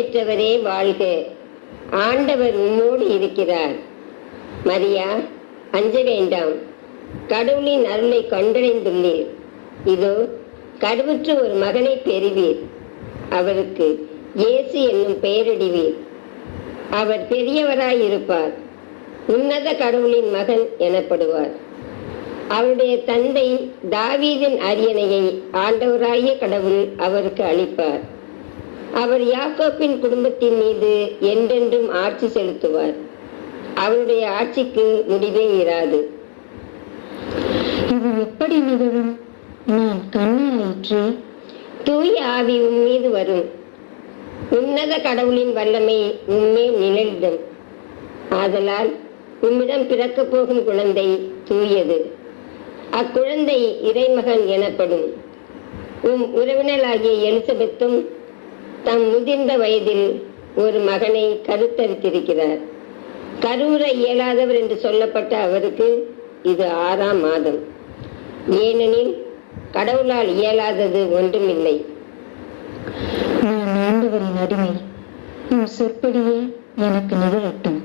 பெற்றவரே வாழ்க. ஆண்டவர் உன்னோடு இருக்கிறார். மரியா அஞ்ச வேண்டாம். கடவுளின் அருளை கண்டடைந்துள்ளீர். இதோ கருவுற்று ஒரு மகனை பெறுவீர். அவருக்கு இயேசு என்னும் பெயரிடுவீர். அவர் பெரியவராயிருப்பார். உன்னத கடவுளின் மகன் எனப்படுவார். அவருடைய தந்தை தாவீதின் அரியணையை ஆண்டவராகிய கடவுள் அவருக்கு அளிப்பார். அவர் யாக்கோப்பின் குடும்பத்தின் மீது என்றென்றும் ஆட்சி செலுத்துவார். அவருடைய ஆட்சிக்கு முடிவே இராது. இது எப்படி நிகழும்? நான் கண்ணாயிற்று தூய ஆவி உன் மீது வரும். உன்னத கடவுளின் வல்லமை உன்மேல் நிழலிடும். ஆதலால் உம்மிடம் பிறக்கப் போகும் குழந்தை தூயது. அக்குழந்தை இறைமகன் எனப்படும். உம் உறவினராகிய எலிசபெத்தும் தம் முதிர்ந்த வயதில் ஒரு மகனை கருத்தரித்திருக்கிறார். கருவுற இயலாதவர் என்று சொல்லப்பட்ட அவருக்கு இது ஆறாம் மாதம். ஏனெனில் கடவுளால் இயலாதது ஒன்றுமில்லை. நான் ஆண்டவரின் அடிமை. உன் சொற்படியே எனக்கு நிகழட்டும்.